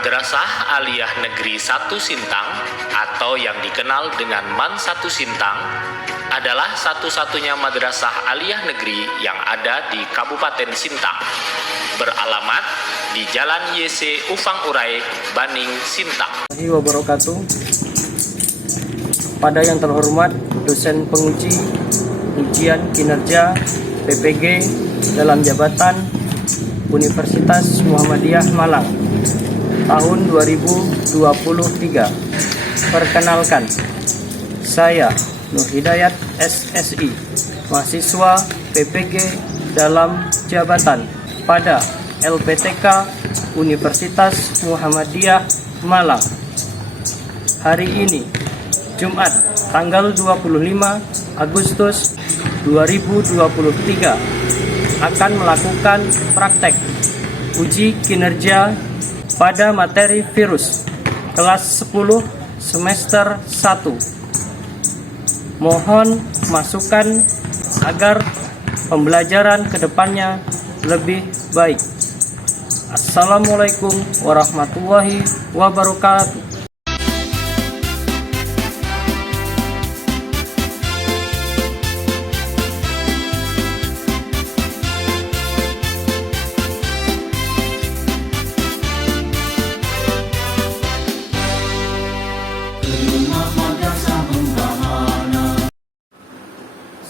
Madrasah Aliyah Negeri 1 Sintang atau yang dikenal dengan MAN 1 Sintang adalah satu-satunya madrasah aliyah negeri yang ada di Kabupaten Sintang, beralamat di Jalan YC Ufang Urai, Baning, Sintang. Wabarakatuh. Pada yang terhormat dosen penguji ujian kinerja PPG dalam jabatan Universitas Muhammadiyah Malang tahun 2023. Perkenalkan, saya Nur Hidayat SSI, mahasiswa PPG dalam jabatan pada LPTK Universitas Muhammadiyah Malang. Hari ini, Jumat, tanggal 25 Agustus 2023, akan melakukan praktek uji kinerja pada materi virus kelas 10 semester 1. Mohon masukan agar pembelajaran kedepannya lebih baik. Assalamualaikum warahmatullahi wabarakatuh.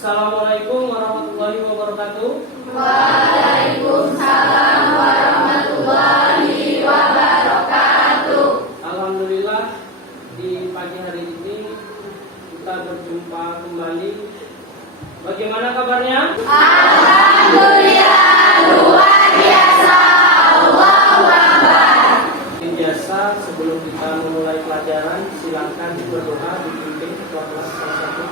Assalamualaikum warahmatullahi wabarakatuh. Waalaikumsalam warahmatullahi wabarakatuh. Alhamdulillah, di pagi hari ini kita berjumpa kembali. Bagaimana kabarnya? Alhamdulillah, luar biasa. Allahu Akbar. Biasa sebelum kita memulai pelajaran, silakan berdoa dipimpin ketua kelas salah satu.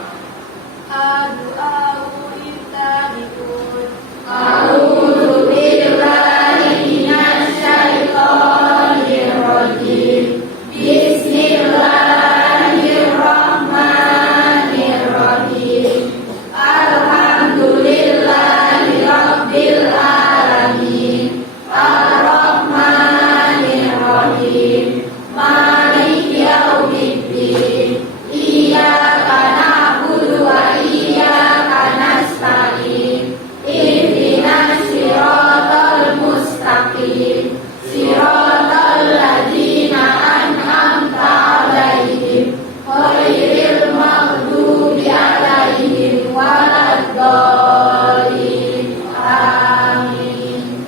A'udzu billahi minasyaitonir rajim. Bismillahirrahmanirrahim. Alhamdulillahi rabbil alamin. Ar-Rahmanir Rahim. Maliki yaumiddin. Iyyaka na'budu wa iyyaka nasta'in. Ihdinas siratal mustaqim. Siratal ladzina an'amta 'alaihim ghairil maghdubi 'alaihim waladdallin. Amin.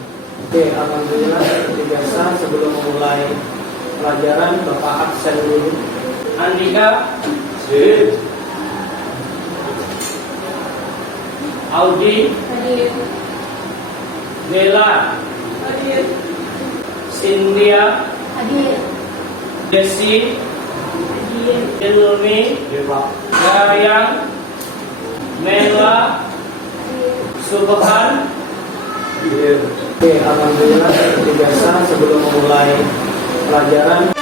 Oke, alhamdulillah, seperti biasa sebelum memulai pelajaran Bapak absen dulu. Andika, Audi, Bella, Cynthia, Desi, Ilmi, Garyang, Mela, Subhan. Oke, alhamdulillah, seperti biasa sebelum memulai pelajaran.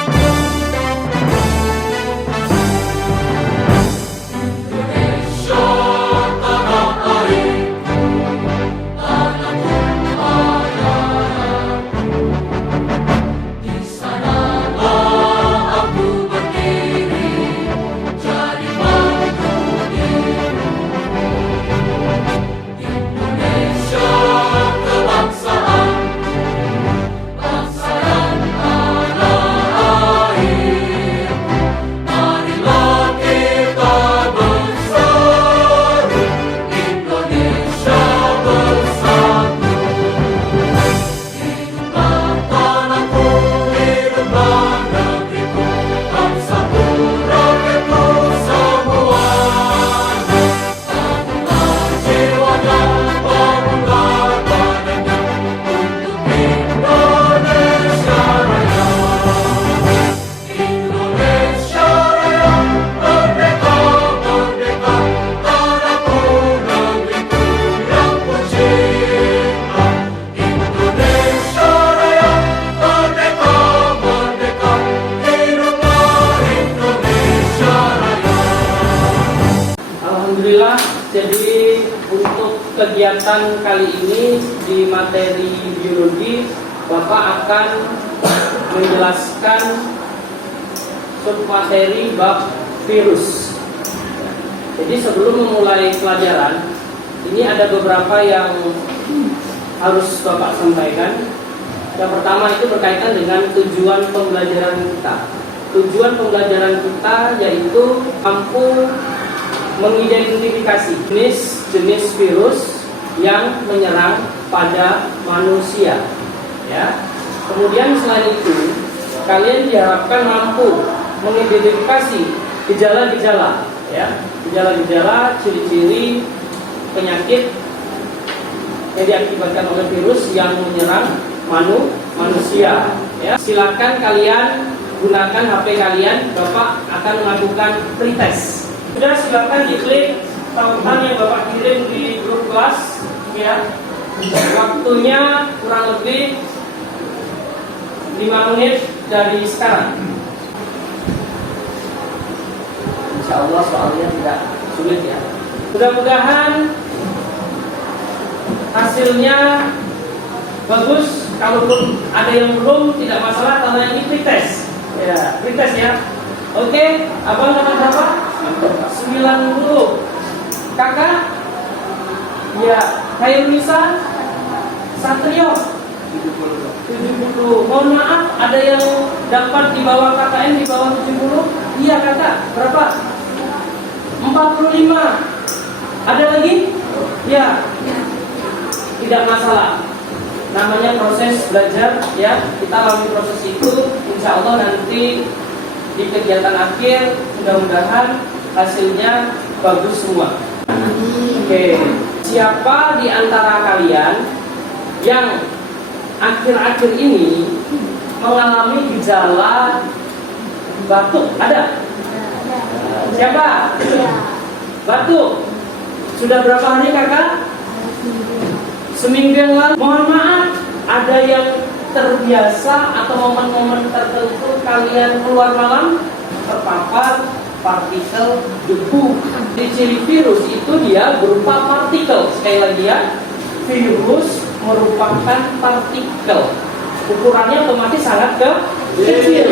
Alhamdulillah, jadi untuk kegiatan kali ini di materi biologi, Bapak akan menjelaskan submateri bab virus. Jadi sebelum memulai pelajaran, ini ada beberapa yang harus Bapak sampaikan. Yang pertama itu berkaitan dengan tujuan pembelajaran kita. Tujuan pembelajaran kita yaitu mampu mengidentifikasi jenis-jenis virus yang menyerang pada manusia. Ya. Kemudian selain itu, kalian diharapkan mampu mengidentifikasi gejala-gejala, ya, gejala-gejala, ciri-ciri penyakit yang diakibatkan oleh virus yang menyerang manusia. Ya. Silakan kalian gunakan HP kalian, Bapak akan melakukan pretest. Sudah, silakan diklik tautan yang Bapak kirim di grup kelas, ya. Waktunya kurang lebih 5 menit dari sekarang. Insya Allah soalnya tidak sulit ya. Mudah-mudahan hasilnya bagus. Kalaupun ada yang belum, tidak masalah karena ini pretest. Ya, pretest ya. Oke, abang nama berapa? 90. Kakak? Ya, Hairunisa? Satrio? 70. Mohon maaf, ada yang dapat di bawah KKN di bawah 70? Iya kakak, berapa? 45. Ada lagi? Ya. Tidak masalah. Namanya proses belajar, ya. Kita lalui proses itu, insya Allah nanti di kegiatan akhir mudah-mudahan hasilnya bagus semua. Oke. Siapa di antara kalian yang akhir-akhir ini mengalami gejala batuk? Ada? Siapa? Batuk. Sudah berapa hari kakak? Seminggu yang lalu. Mohon maaf, ada yang terbiasa atau momen-momen tertentu kalian keluar malam terpapar partikel debu. Ciri virus itu dia berupa partikel. Sekali lagi ya, virus merupakan partikel. Ukurannya otomatis sangat kecil.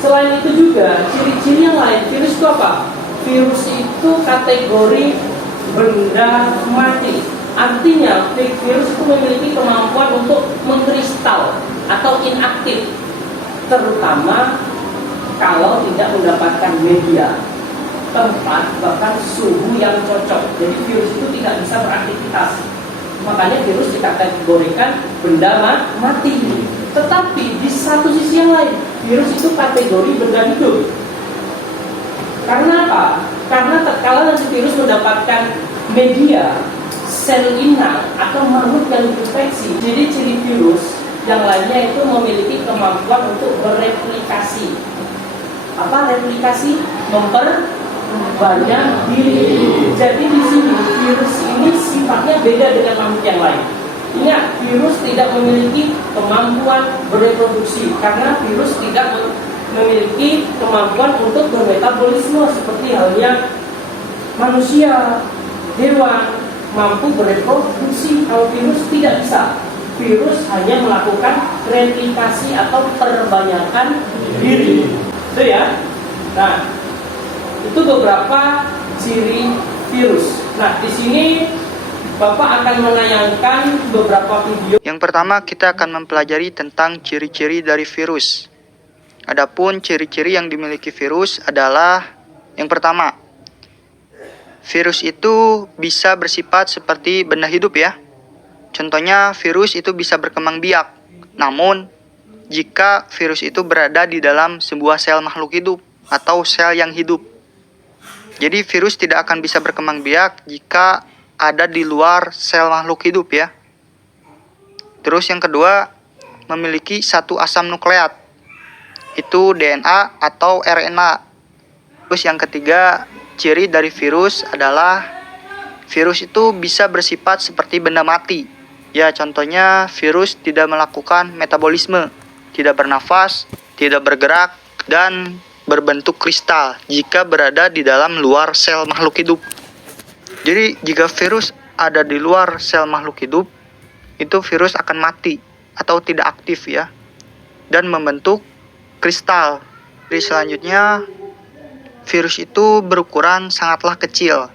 Selain itu juga ciri-ciri yang lain. Virus itu apa? Virus itu kategori benda mati. Artinya virus itu memiliki kemampuan untuk mengkristal atau inaktif, terutama kalau tidak mendapatkan media, tempat, bahkan suhu yang cocok. Jadi virus itu tidak bisa beraktivitas. Makanya virus dikategorikan benda mati. Tetapi di satu sisi yang lain, virus itu kategori benda hidup. Karena apa? Karena tatkala nanti virus mendapatkan media, sel inang atau makhluk yang terinfeksi. Jadi ciri virus yang lainnya itu memiliki kemampuan untuk bereplikasi. Apa replikasi? Memperbanyak diri. Jadi di sini virus ini sifatnya beda dengan makhluk yang lain. Ingat, virus tidak memiliki kemampuan bereproduksi karena virus tidak memiliki kemampuan untuk bermetabolisme seperti halnya manusia, hewan mampu bereproduksi. Kalau virus tidak bisa. Virus hanya melakukan replikasi atau perbanyakan diri. Itu ya. Nah, itu beberapa ciri virus. Nah, di sini Bapak akan menayangkan beberapa video. Yang pertama, kita akan mempelajari tentang ciri-ciri dari virus. Adapun ciri-ciri yang dimiliki virus adalah yang pertama, virus itu bisa bersifat seperti benda hidup ya. Contohnya virus itu bisa berkembang biak. Namun, jika virus itu berada di dalam sebuah sel makhluk hidup atau sel yang hidup. Jadi virus tidak akan bisa berkembang biak jika ada di luar sel makhluk hidup ya. Terus yang kedua, memiliki satu asam nukleat. Itu DNA atau RNA. Terus yang ketiga, ciri dari virus adalah virus itu bisa bersifat seperti benda mati. Ya, contohnya virus tidak melakukan metabolisme, tidak bernafas, tidak bergerak, dan berbentuk kristal jika berada di dalam luar sel makhluk hidup. Jadi, jika virus ada di luar sel makhluk hidup, itu virus akan mati atau tidak aktif ya. dan membentuk kristal. Di selanjutnya, virus itu berukuran sangatlah kecil,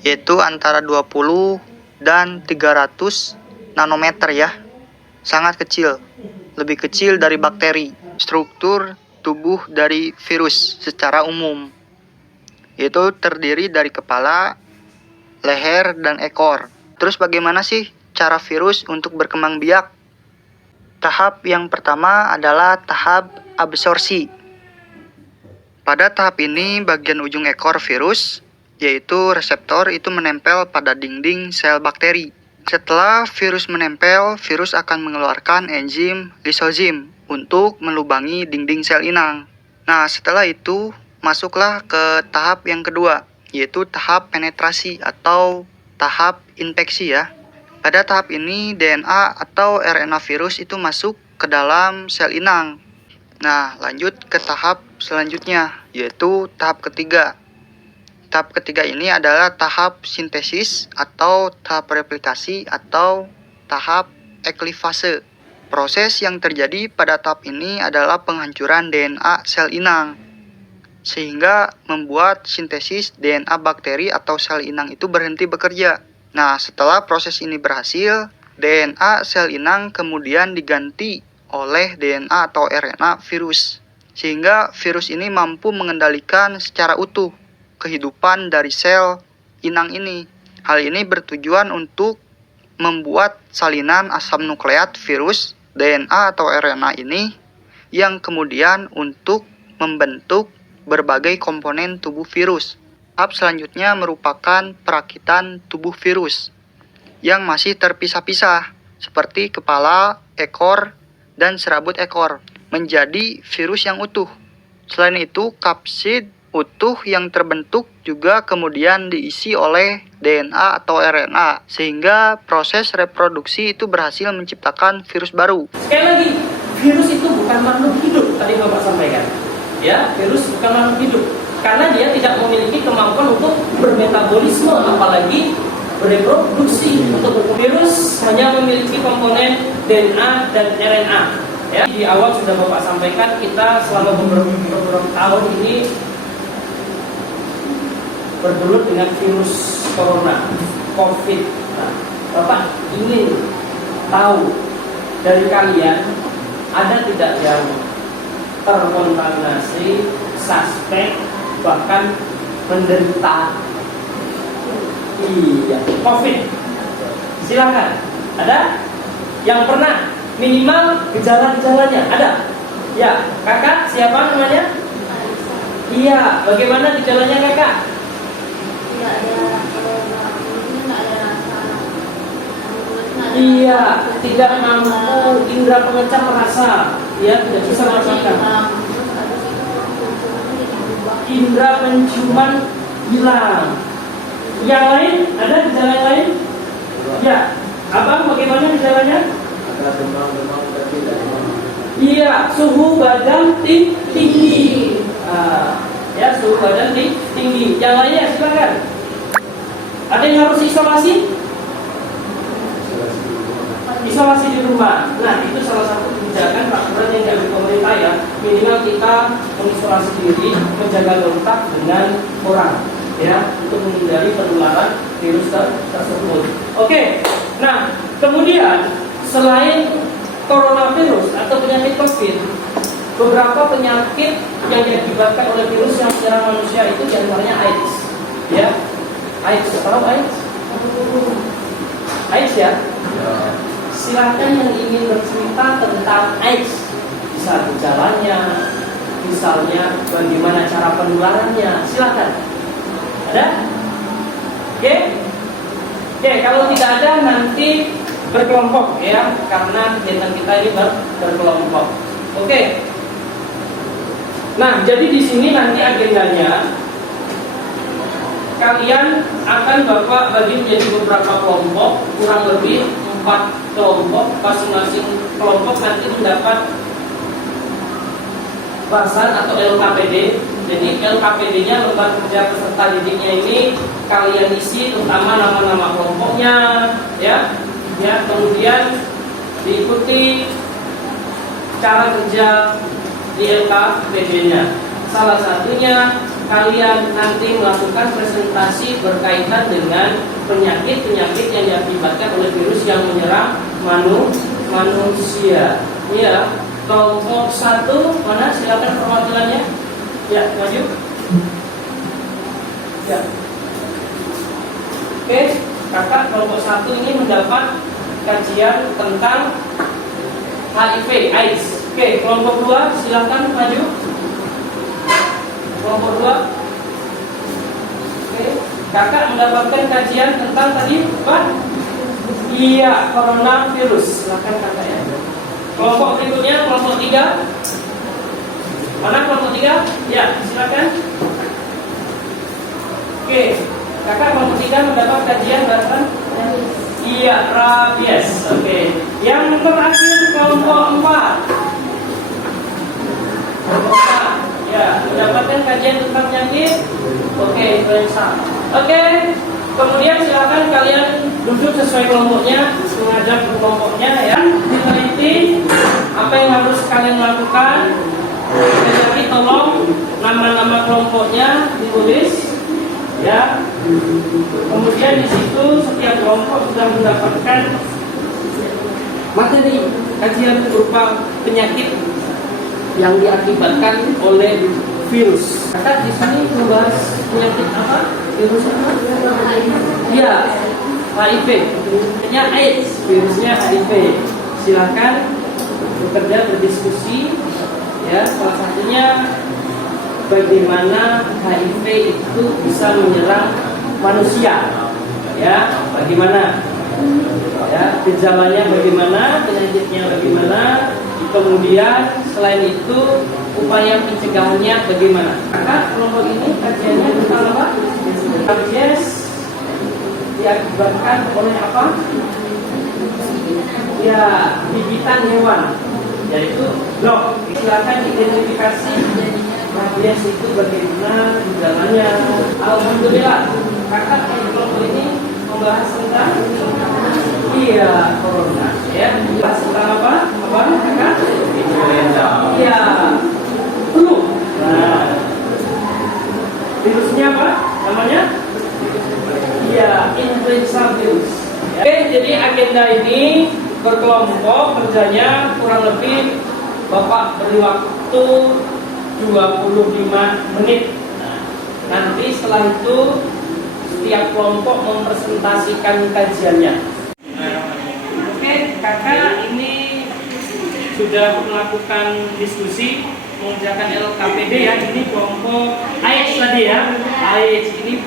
yaitu antara 20 dan 300 nanometer ya. Sangat kecil, lebih kecil dari bakteri. Struktur tubuh dari virus secara umum yaitu terdiri dari kepala, leher, dan ekor. Terus bagaimana sih cara virus untuk berkembang biak? Tahap yang pertama adalah tahap absorpsi. Pada tahap ini bagian ujung ekor virus, yaitu reseptor, itu menempel pada dinding sel bakteri. Setelah virus menempel, virus akan mengeluarkan enzim lisozim untuk melubangi dinding sel inang. Nah, setelah itu masuklah ke tahap yang kedua, yaitu tahap penetrasi atau tahap infeksi ya. Pada tahap ini DNA atau RNA virus itu masuk ke dalam sel inang. Nah, lanjut ke tahap selanjutnya, yaitu tahap ketiga. Tahap ketiga ini adalah tahap sintesis atau tahap replikasi atau tahap eklifase. Proses yang terjadi pada tahap ini adalah penghancuran DNA sel inang, sehingga membuat sintesis DNA bakteri atau sel inang itu berhenti bekerja. Nah, setelah proses ini berhasil, DNA sel inang kemudian diganti oleh DNA atau RNA virus, sehingga virus ini mampu mengendalikan secara utuh kehidupan dari sel inang ini. Hal ini bertujuan untuk membuat salinan asam nukleat virus DNA atau RNA ini yang kemudian untuk membentuk berbagai komponen tubuh virus. Tahap selanjutnya merupakan perakitan tubuh virus yang masih terpisah-pisah seperti kepala, ekor, dan serabut ekor menjadi virus yang utuh. Selain itu, kapsid utuh yang terbentuk juga kemudian diisi oleh DNA atau RNA sehingga proses reproduksi itu berhasil menciptakan virus baru. Sekali lagi, virus itu bukan makhluk hidup, tadi Bapak sampaikan. Ya, virus bukan makhluk hidup karena dia tidak memiliki kemampuan untuk bermetabolisme apalagi bereproduksi. Untuk virus hanya memiliki komponen DNA dan RNA. Ya, di awal sudah Bapak sampaikan kita selama beberapa tahun ini bergelut dengan virus corona, COVID. Nah, Bapak ingin tahu dari kalian ada tidak yang terkontaminasi, suspek, bahkan menderita COVID? Silakan. Ada yang pernah minimal gejala-gejalanya? Ada? Ya, kakak siapa namanya? Iya, bagaimana gejalanya kakak? Iya, tidak mampu indera pengecap merasa, ya tidak bisa merasakan. Indera penciuman hilang. Yang lain ada gejala lain? Ya, abang bagaimana gejalanya? Iya, suhu badan tinggi. Ya, suhu badan tinggi. Yang lainnya silakan. Ada yang harus isolasi? Isolasi di rumah. Nah, itu salah satu kebijakan peraturan yang dari pemerintah ya. Minimal kita mengisolasi diri, menjaga kontak dengan orang, ya, untuk menghindari penularan virus tersebut. Oke. Nah, kemudian selain coronavirus atau penyakit COVID, beberapa penyakit yang diakibatkan oleh virus yang secara manusia itu diantaranya AIDS, ya. AIDS, tahu AIDS? AIDS ya. Silakan yang ingin bercerita tentang AIDS, bisa gejalanya, misalnya bagaimana cara penularannya, silakan. Ada? Oke? Oke, kalau tidak ada nanti berkelompok ya, karena kegiatan kita ini berkelompok. Oke. Nah, jadi di sini nanti agendanya kalian akan Bapak bagi menjadi beberapa kelompok, kurang lebih 4 kelompok, masing-masing kelompok nanti mendapat bahasan atau LKPD. Jadi LKPD-nya, lembar kerja peserta didiknya ini kalian isi terutama nama-nama kelompoknya, ya, kemudian diikuti cara kerja di LKPD-nya. Salah satunya kalian nanti melakukan presentasi berkaitan dengan penyakit-penyakit yang diakibatkan oleh virus yang menyerang manusia. Ya, kelompok 1 mana? Silakan perwakilannya. Ya, maju. Ya. Oke, kakak kelompok 1 ini mendapat kajian tentang HIV AIDS. Oke, kelompok 2 silakan maju. Kelompok 2. Oke, kakak mendapatkan kajian tentang tadi apa? Iya, coronavirus. Silakan kakak ya. Kelompok berikutnya, kelompok 3. Mana kelompok 3? Ya, silakan. Oke, kakak kelompok 3 mendapat kajian tentang iya, rabies. Oke. Yang terakhir kelompok 4. Kelompok 4. Ya, mendapatkan kajian tentang penyakit. Oke, influenza. Oke. Kemudian silakan kalian duduk sesuai kelompoknya, mengajar kelompoknya ya. Diteliti apa yang harus kalian lakukan. Jadi tolong nama-nama kelompoknya ditulis ya. Kemudian di situ setiap kelompok sudah mendapatkan materi kajian berupa penyakit yang diakibatkan oleh virus. Kakak di sini membahas penyakit apa? Virus apa? Ya, HIV. Virusnya AIDS. Virusnya HIV. Silakan bekerja berdiskusi. Ya, salah satunya bagaimana HIV itu bisa menyerang manusia. Ya, bagaimana? Ya, gejalanya bagaimana, penyakitnya bagaimana, kemudian selain itu upaya pencegahannya bagaimana. Maka kelompok ini kajiannya tentang apa? Rabies diakibatkan oleh apa? Ya, gigitan hewan, yaitu dog. Silakan identifikasi rabies itu bagaimana gejalanya. Alhamdulillah, kakak di kelompok ini membahas tentang iya corona ya. Bahas tentang apa? Apa kakak? Influenza. Iya, flu. Nah, virusnya apa? Namanya? Iya, influenza virus. Oke, jadi agenda ini berkelompok kerjanya kurang lebih Bapak beri waktu 25 menit. Nah, nanti setelah itu setiap kelompok mempresentasikan kajiannya. Oke, kakak ini sudah melakukan diskusi mengerjakan LKPD ya. Ini kelompok AIDS tadi ya. AIDS ini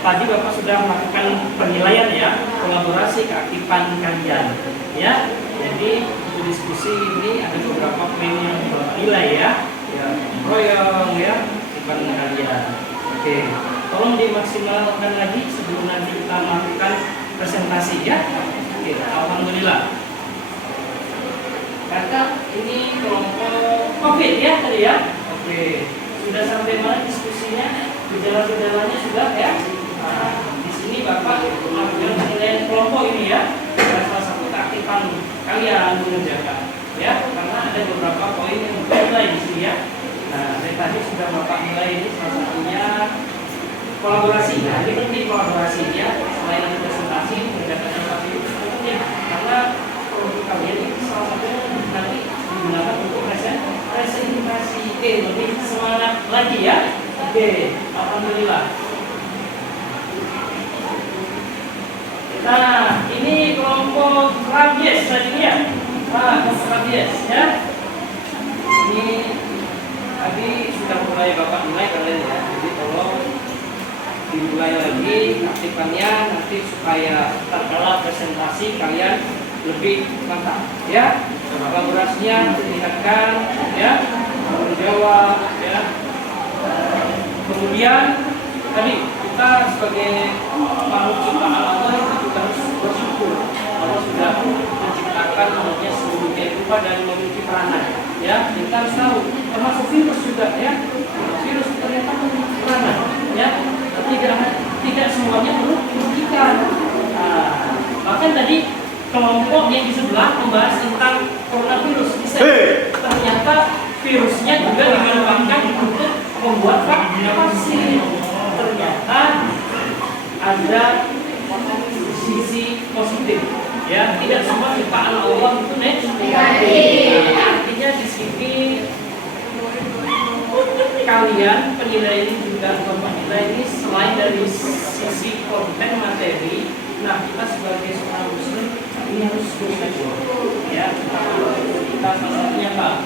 tadi Bapak sudah melakukan penilaian ya, kolaborasi keaktifan kalian ya. Jadi diskusi ini ada beberapa poin yang nilai ya, proyek ya, keaktifan kalian. Oke, tolong dimaksimalkan lagi sebelum nanti kita melakukan presentasi ya. Oke, alhamdulillah. Kakak ini kelompok COVID ya tadi ya. Oke, sudah sampai mana diskusinya? Gejala-gejalanya sudah ya. Nah, di sini Bapak melakukan penilaian kelompok ini ya. Salah satu keaktifan kalian mengerjakan ya, karena ada beberapa poin yang nilai di sini ya. Nah, dari tadi sudah Bapak nilai ini salah satunya kolaborasi. Nah, ini penting kolaborasi ya. Selain nanti presentasi mengerjakan LKPD itu penting karena produk kalian ini salah satunya nanti digunakan untuk presentasi. Oke, lebih semangat lagi ya. Oke, alhamdulillah. Nah, ini kelompok rabies tadinya. Nah, kelompok rabies ya. Ini tadi sudah mulai Bapak mulai kalian ya. Jadi tolong dimulai lagi aktifkannya nanti supaya tatkala presentasi kalian lebih mantap ya. Kolaborasinya ditingkatkan ya. Menjawab ya. Kemudian tadi kita sebagai makhluk ciptaan Allah itu juga harus bersyukur Allah sudah menciptakan makhluknya sedemikian rupa dan memiliki peranan ya. Kita harus tahu termasuk virus juga ya. Virus ternyata memiliki peranan ya. Tidak semuanya merugikan. Nah, bahkan tadi kelompok yang di sebelah membahas tentang coronavirus. Ternyata virusnya juga dimanfaatkan untuk membuat vaksin. Ternyata ada sisi positif, ya. Tidak semua ciptaan Allah itu negatif. Artinya di sini kalian penilai ini juga penilai ini selain dari sisi konten materi. Nah, kita sebagai seorang muslim ini harus bersyukur, ya. Kita salah apa?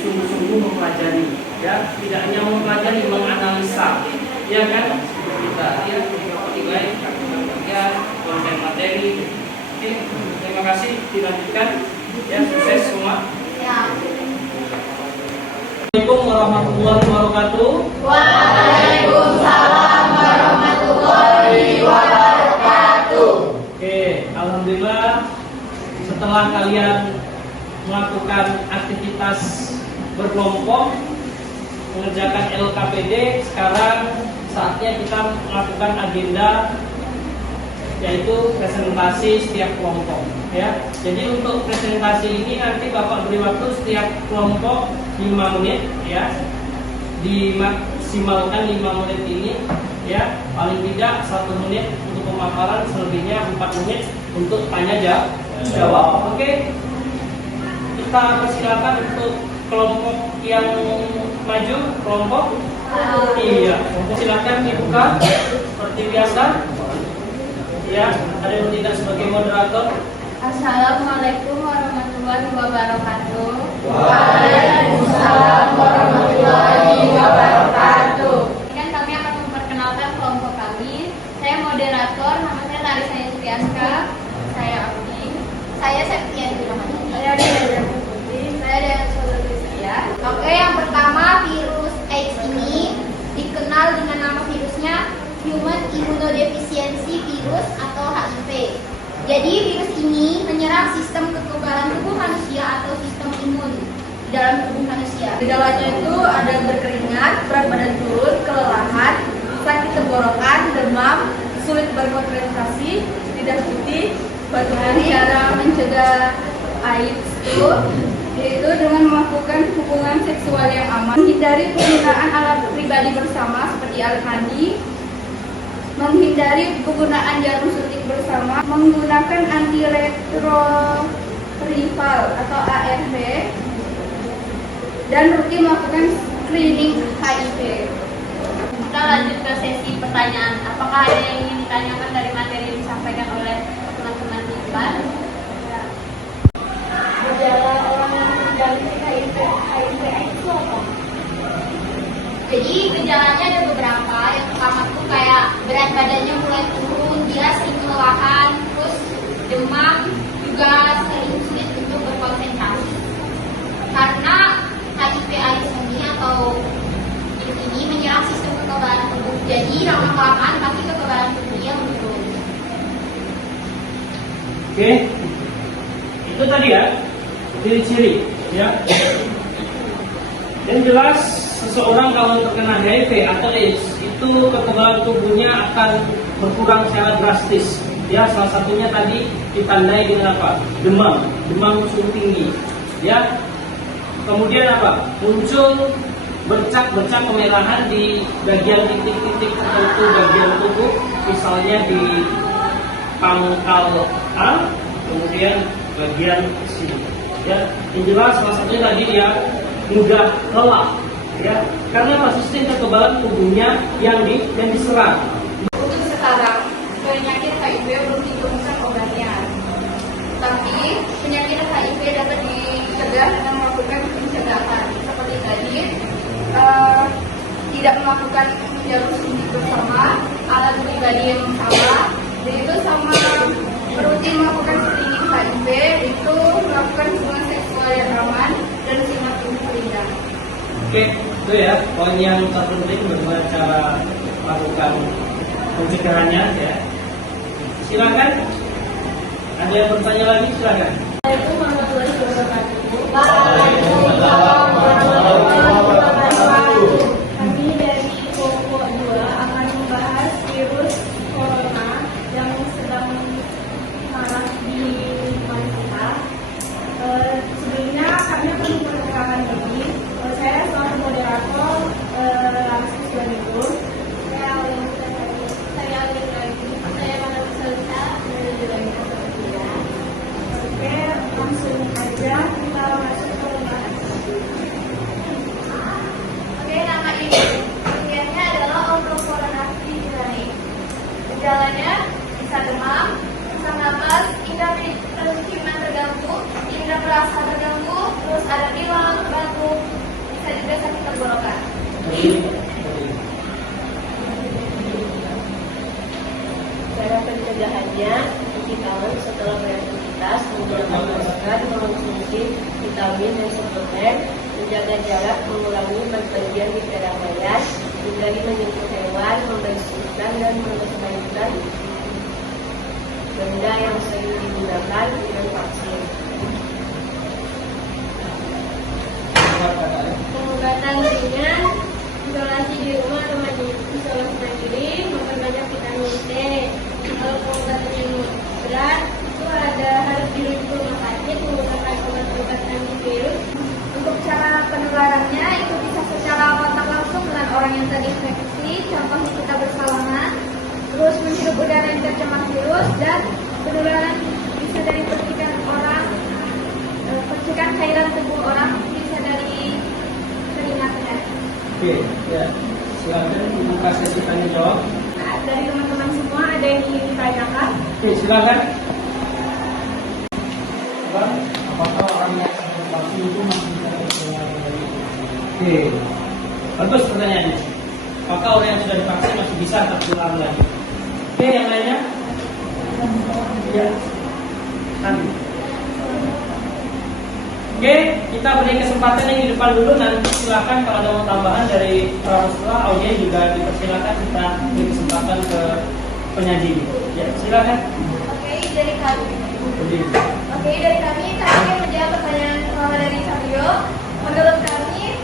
Sungguh-sungguh mempelajari, ya. Tidak hanya mempelajari, menganalisa, ya kan? Kita ya penilai bagian konten materi. Oke, terima kasih. Dilanjutkan, ya. Sukses semua. Assalamualaikum warahmatullahi wabarakatuh. Waalaikumsalam warahmatullahi wabarakatuh. Oke, alhamdulillah setelah kalian melakukan aktivitas berkelompok mengerjakan LKPD, sekarang saatnya kita melakukan agenda yaitu presentasi setiap kelompok, ya. Jadi untuk presentasi ini nanti Bapak beri waktu setiap kelompok 5 menit, ya. Dimaksimalkan 5 menit ini, ya. Paling tidak 1 menit untuk pemaparan, selebihnya 4 menit untuk tanya jawab. Oke. Kita persilakan untuk kelompok yang maju, kelompok. Iya. Silakan dibuka seperti biasa. Ya, ada yang tidak sebagai moderator. Assalamualaikum warahmatullahi wabarakatuh. Waalaikumsalam warahmatullahi wabarakatuh. Kan kami akan memperkenalkan kelompok kami. Saya moderator, nama saya Larissa Yusriaska. Saya Abdi. Saya Septian Rahman. Saya Dea Putri. Saya Dea Solusia. Oke, yang pertama virus AIDS ini dikenal dengan nama virusnya Human Immunodeficiency Virus atau HIV. Jadi virus ini menyerang sistem kekebalan tubuh manusia atau sistem imun di dalam tubuh manusia. Gejalanya itu ada berkeringat, berat badan turun, kelelahan, sakit tenggorokan, demam, sulit berkonsentrasi, lidah putih, batuk. Cara mencegah AIDS itu yaitu dengan melakukan hubungan seksual yang aman, menghindari penggunaan alat pribadi bersama seperti alat mandi, menghindari penggunaan jarum suntik bersama, menggunakan antiretroviral atau ARV, dan rutin melakukan screening HIV. Kita lanjut ke sesi pertanyaan. Apakah ada yang ingin ditanyakan dari materi yang disampaikan oleh teman-teman di depan? Gejala orang yang terjangkit HIV itu apa? Jadi gejalanya ada beberapa. Yang pertama tuh kayak berat badannya mulai turun, dia sering kelelahan, terus demam, juga sering sulit untuk berkonsentrasi. Karena HIV/AIDS ini atau virus ini menyerang sistem kekebalan tubuh. Jadi lama-kelamaan pasti kekebalan tubuhnya menurun. Oke, itu tadi ya ciri-ciri, ya. Yang jelas seseorang kalau terkena HIV atau AIDS itu kekebalan tubuhnya akan berkurang secara drastis. Ya, salah satunya tadi ditandai dengan apa? Demam suhu tinggi. Ya. Kemudian apa? Muncul bercak-bercak kemerahan di bagian titik-titik tertentu bagian tubuh, misalnya di pangkal A, kemudian bagian sini. Ya, yang jelas salah satunya tadi dia mudah lelah. Ya, karena apa? Sistem kekebalan tubuhnya yang diserang. Untuk sekarang penyakit HIV belum ditemukan obatnya, tapi penyakit HIV dapat dicegah dengan melakukan pencegahan seperti tadi, tidak melakukan jarum suntik bersama, alat pribadi yang sama, itu sama rutin melakukan screening HIV, itu melakukan hubungan seksual yang aman dan simak tubuh berimbang. Oke, itu ya poin yang terpenting bagaimana cara melakukan pencegahannya, ya. Silakan. Ada yang bertanya lagi, silakan. Waalaikumsalam warahmatullahi wabarakatuh. Kami dari kelompok 2 akan membahas virus corona yang sedang marak di langsung aja kita masuk ke rumah. Oke, nama ilmiahnya adalah Oncophorinae. Gejalanya bisa demam, sesak napas, indera penciuman terganggu, indera perasa terganggu, terus ada pilek, batuk, bisa juga sakit tenggorokan. Cara pencegahannya, cuci tangan setelah beraktivitas, menggunakan masker, mengonsumsi vitamin dan suplemen, menjaga jarak, mengurangi bepergian di keramaian, hindari menyentuh hewan, membersihkan dan melestarikan benda yang sering digunakan dengan vaksin. Pengobatan ringan, isolasi di rumah atau isolasi mandiri, memperbanyak vitamin C. Kalau pengobatan yang berat itu harus dirujuk ke rumah sakit menggunakan obat-obat antivirus. Untuk cara penularannya itu bisa secara kontak langsung dengan orang yang terinfeksi, contohnya kita bersalaman, terus menghirup udara yang tercemar virus, dan penularan bisa dari percikan orang, percikan cairan tubuh orang, bisa dari keringatnya. Oke, ya. Silakan dibuka sesi tanya jawab. Nah, dari teman-teman semua ada yang ingin ditanyakan? Oke, silakan. Bang, apakah orang yang sudah vaksin itu masih bisa tertular dari? Oke, bagus pertanyaannya. Apakah orang yang sudah divaksin masih bisa tertular lagi? Oke, yang lainnya? Ya, nanti. Oke, kita beri kesempatan yang di depan dulu. Nanti silakan kalau ada mau tambahan dari Rasulullah, audio juga dipersilakan, kita beri kesempatan ke penyaji. Ya, silakan. Oke, dari kami. Kami akan menjawab pertanyaan pertama dari Sabio. Menurut kami,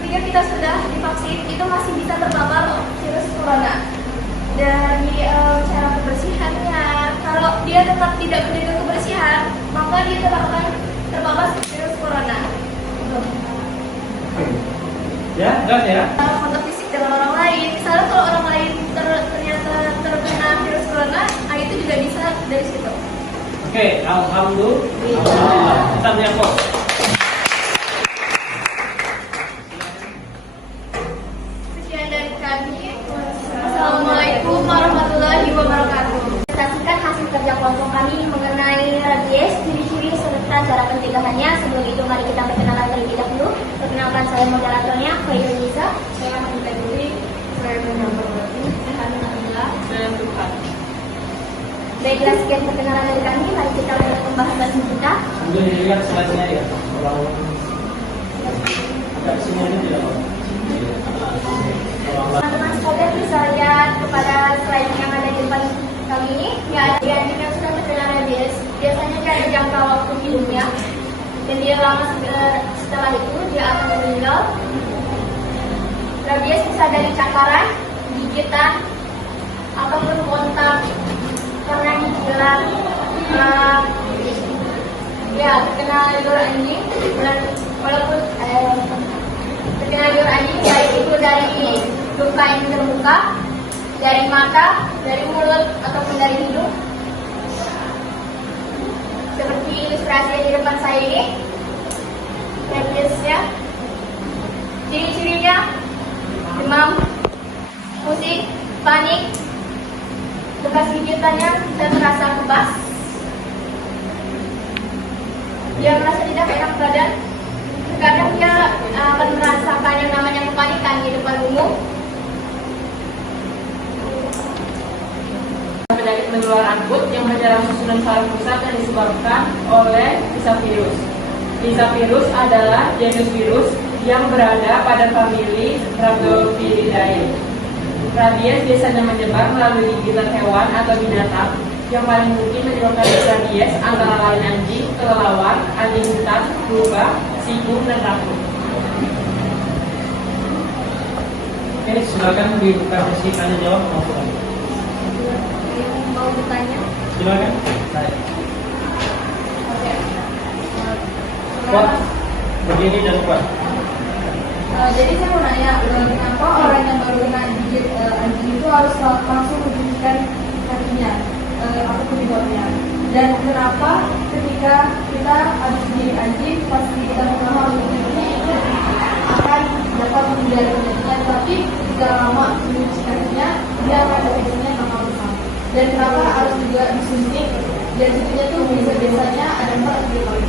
ketika kita sudah divaksin, itu masih bisa terpapar virus corona. Dari cara kebersihannya, kalau dia tetap tidak menjaga kebersihan, maka dia tetap akan terpapar virus corona. Ya, jelas ya. Kontak fisik dengan orang lain, misalnya kalau orang lain ternyata terkena virus corona, itu juga bisa dari situ. Oke, alhamdulillah. Kita beri aplaus. Sekian dari kami. Assalamualaikum warahmatullahi wabarakatuh. Saksikan hasil kerja kelompok kami mengenai rabies, ciri-ciri serta cara pencegahannya. Sebelum itu mari kita perkenalan terlebih dahulu. Perkenalkan, saya moderatornya Khairul Nisa. Saya Hamida Duri. Saya Benyamin. Saya Alhamdulillah. Saya Tuhan. Baiklah, sekian perkenalan dari kami. Mari kita mulai pembahasan kita. Sambil dilihat slide-nya ya. Kalau agak sini ini tidak apa. Teman-teman sekalian bisa lihat kepada slide yang ada di depan kami ini. Ya, ada yang sudah terkena rabies. Biasanya dia ada jangka waktu hidupnya, dan dia lama setelah itu dia akan meninggal. Rabies bisa dari cakaran, gigitan, ataupun kontak karena dijerat. Ya, terkena liur anjing, walaupun terkena liur anjing, baik itu dari luka yang terbuka, dari mata, dari mulut, ataupun dari hidung. Seperti ilustrasi yang di depan saya ini, rabiesnya. Ciri-cirinya demam, pusing, panik, bekas gigitannya bisa terasa kebas, dia merasa tidak enak badan, terkadang dia akan merasakan yang namanya kepanikan di depan umum. Penyakit menular akut yang menyerang susunan saraf pusat yang disebabkan oleh Zika virus. Zika virus adalah jenis virus yang berada pada famili Rhabdoviridae. Rabies biasanya menyebar melalui gigitan hewan atau binatang. Yang paling mungkin menyebabkan rabies antara lain anjing, kelelawar, anjing hutan, rubah, sibung, dan racun. Oke, silakan dibuka sesi tanya jawab. Mau bertanya? Silakan. Baik. Oke. Kuat, berdiri dan kuat. Jadi saya mau nanya, kenapa orang yang baru kena gigit anjing itu harus langsung mencucikan kakinya ataupun di bawahnya? Dan kenapa ketika kita pasti kita mengenal ini akan dapat menghindari penyakitnya, tapi jika lama mencucinya dia akan depresinya tambah besar. Dan kenapa harus juga disuntik? Dan suntiknya tuh biasanya ada 4 atau 5 kali.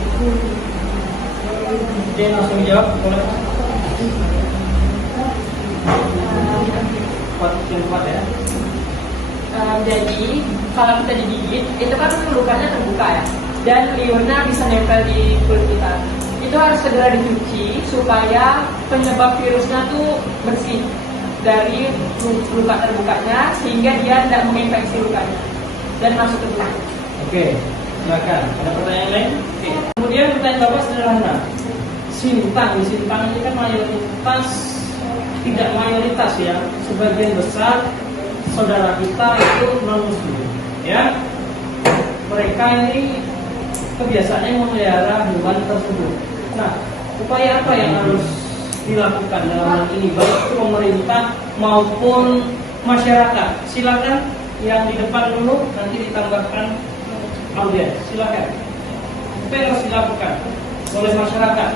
Oke, langsung jawab boleh. Kuat ya. Jadi kalau kita digigit itu kan lukanya terbuka ya, dan liurnya bisa nempel di kulit kita. Itu harus segera dicuci supaya penyebab virusnya tuh bersih dari luka terbukanya, sehingga dia tidak menginfeksi lukanya dan masuk ke tubuh. Oke, silakan. Ada pertanyaan lain? Oke. Kemudian pertanyaan Bapak sederhana. Sintang ini kan mayoritas, tidak mayoritas ya, sebagian besar saudara kita itu non-muslim, ya. Mereka ini kebiasaannya memelihara hewan tersebut. Nah, upaya apa yang harus dilakukan dalam hal ini, baik itu pemerintah maupun masyarakat? Silakan yang di depan dulu, nanti ditambahkan audiens. Silakan. Apa yang harus dilakukan oleh masyarakat,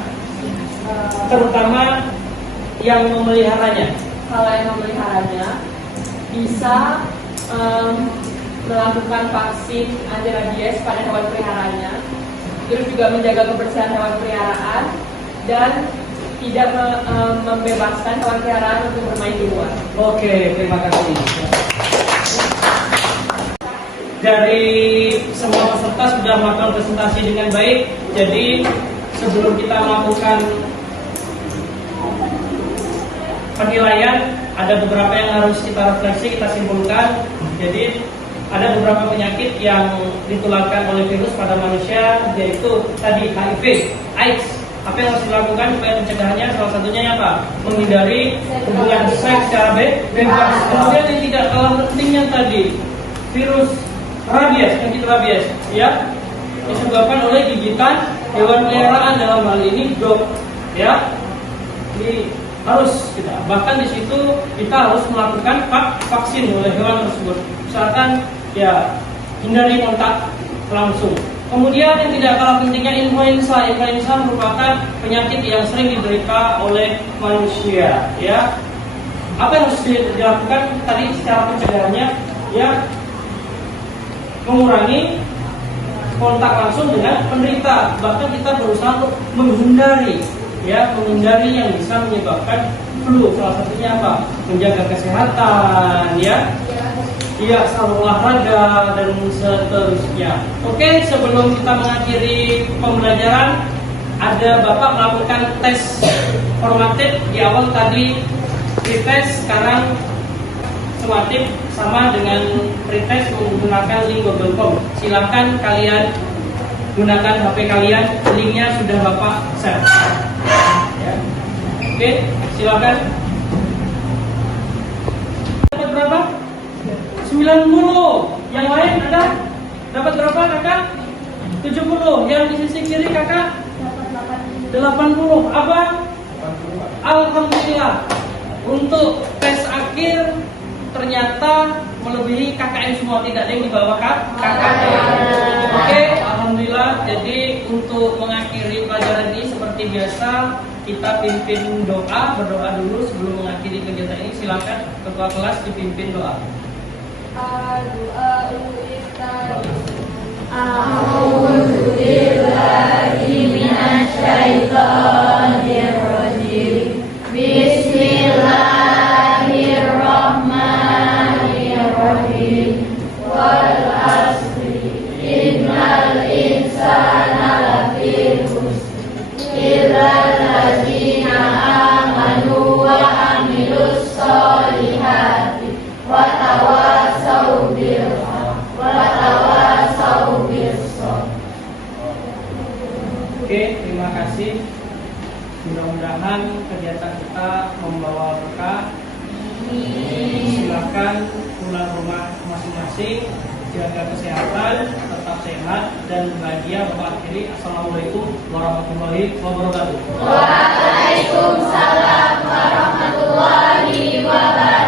terutama yang memeliharanya? Kalau yang memeliharanya bisa melakukan vaksin anti rabies pada hewan peliharaannya, terus juga menjaga kebersihan hewan peliharaan, dan tidak membebaskan hewan peliharaan untuk bermain di luar. Oke, terima kasih. Dari semua peserta sudah melakukan presentasi dengan baik. Jadi sebelum kita melakukan penilaian, ada beberapa yang harus kita refleksi, kita simpulkan. Jadi ada beberapa penyakit yang ditularkan oleh virus pada manusia, yaitu tadi HIV, AIDS. Apa yang harus dilakukan supaya pencegahannya? Salah satunya apa? Menghindari hubungan seks secara bebas. Kemudian yang tidak kalah pentingnya tadi, virus rabies, penyakit rabies, ya, disebabkan oleh gigitan hewan peliharaan, dalam hal ini dog, ya. Ini harus kita, bahkan di situ kita harus melakukan vaksin oleh hewan tersebut. Misalkan ya, hindari kontak langsung. Kemudian yang tidak kalah pentingnya influenza. Influenza merupakan penyakit yang sering diderita oleh manusia, ya. Apa yang harus dilakukan tadi secara pencegahannya? Ya, mengurangi kontak langsung dengan penderita. Bahkan kita berusaha untuk menghindari, ya, menghindari yang bisa menyebabkan flu. Salah satunya apa? Menjaga kesehatan, ya. Iya, selalu olahraga dan seterusnya. Oke, sebelum kita mengakhiri pembelajaran, ada Bapak melakukan tes formatif di awal tadi, pretest, sekarang sumatif sama dengan pretest menggunakan link Google.com. Silakan kalian gunakan HP kalian, linknya sudah Bapak share. Ya. Oke, silakan. Dapat berapa? 90. Yang lain ada? Dapat berapa kakak? 70. Yang di sisi kiri kakak? 80. Abang? Alhamdulillah. Untuk tes akhir ternyata melebihi KKM semua, tidak ada yang di bawah KKM. Oke, alhamdulillah. Jadi untuk mengakhiri pelajaran ini seperti biasa, kita pimpin doa, berdoa dulu sebelum mengakhiri kegiatan ini. Silakan ketua kelas dipimpin doa. Bismillahirrahmanirrahim. Wal asri innal insana lafi khusr illa allazina amanu wa amilus solihati wa tawassaw bil haqq wa tawassaw bis sabr. Oke, terima kasih. Mudah-mudahan kegiatan kita membawa berkah. Silakan pulang rumah masing-masing, jaga kesehatan, tetap sehat dan bahagia. Bapak akhiri, assalamualaikum warahmatullahi wabarakatuh. Waalaikumsalam warahmatullahi wabarakatuh.